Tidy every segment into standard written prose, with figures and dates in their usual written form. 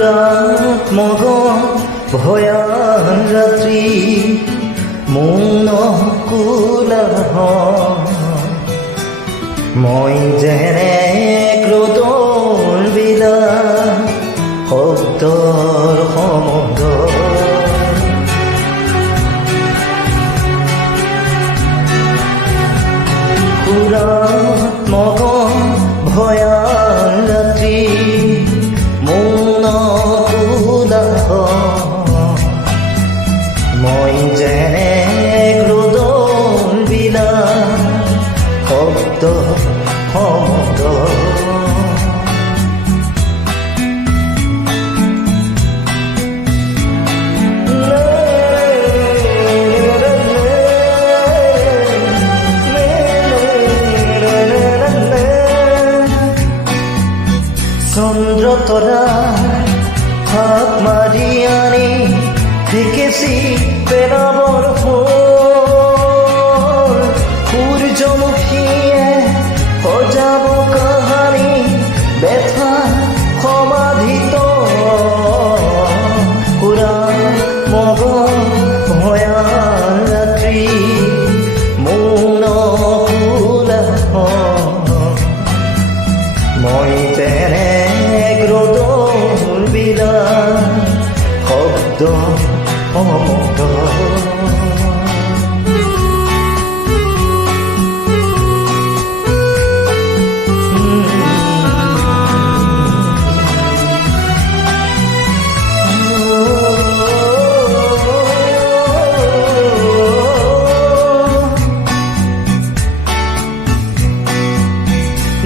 সুৰাত মগন ভয়ান ৰাত্ৰি মৌন কোলাহ মই যেনে ক্ৰোধৰ বিলা শব্দৰ সমুদ্ৰ সুৰাত মগন ভয়ান ৰাত্ৰি মৌন কোলাহ মই যেনে ক্ৰোধৰ বিলা শব্দ সমুদ্ৰ চন্দ্ৰ তৰা হাত মাৰি আনি ফেকেচি পেলাবৰ সূৰ্যমুখীয়ে সজাব কাহানি ব্যথা সমাধিত সুৰাত মগন ভয়ান ৰাত্ৰি মৌন কোলাহ মই তেনে ক্ৰোধৰ বিলা শব্দ সমুদ্ৰ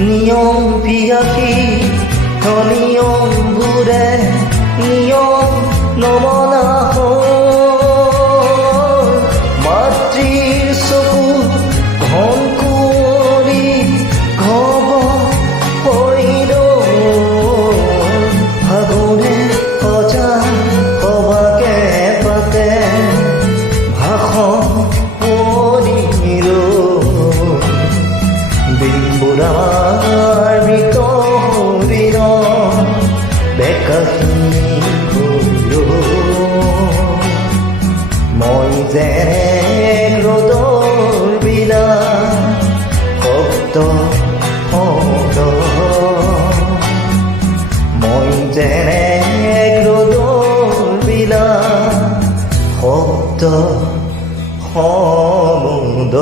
নিয়ম পিয়াসী নিয়মবোৰে নিয়ম নমনা মাতৃৰ চকু ঘন কৰি ঘব হৈ ভাগৰে সজা সবাকে পাতে ভাষণ পৰিল বিপুৰাৰ ভিতৰিৰ বেকাহী হল মই যেনে ক্ৰোধৰ বিলা শব্দ সমুদ্ৰ মই যেনে ক্ৰোধৰ বিলা শব্দ সমুদ্ৰ